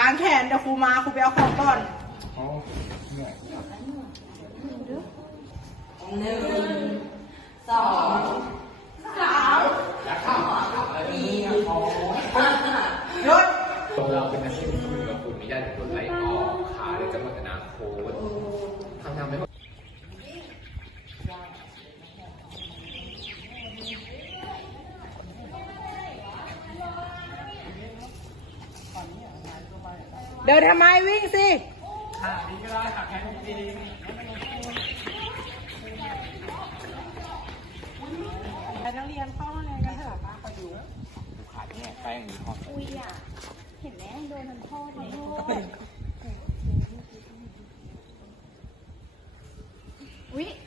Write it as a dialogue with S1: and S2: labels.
S1: างแขนเดี๋ยวครูมาครูไปเอาของก่อน1 2 3แล้วข้าว4 หยุด
S2: เราเป็นอาชีพที่มีกับกลุ่มนี้ได้โดนไล่ออกขาเลยจะหมดอนาคตทำไม่
S1: เดินทำไมวิ่งสิ
S2: ขาดีก็ได้ขาแข็งดี
S1: นักเรียนเข้าเรียนกันเถอะป้าคอยดู
S2: ขาเนี่ยใกล้อย่างนี้พอ
S3: อุ้ยอ่ะเห็นไหมโดนทั้งพ่อทั้งลูกอุ้ย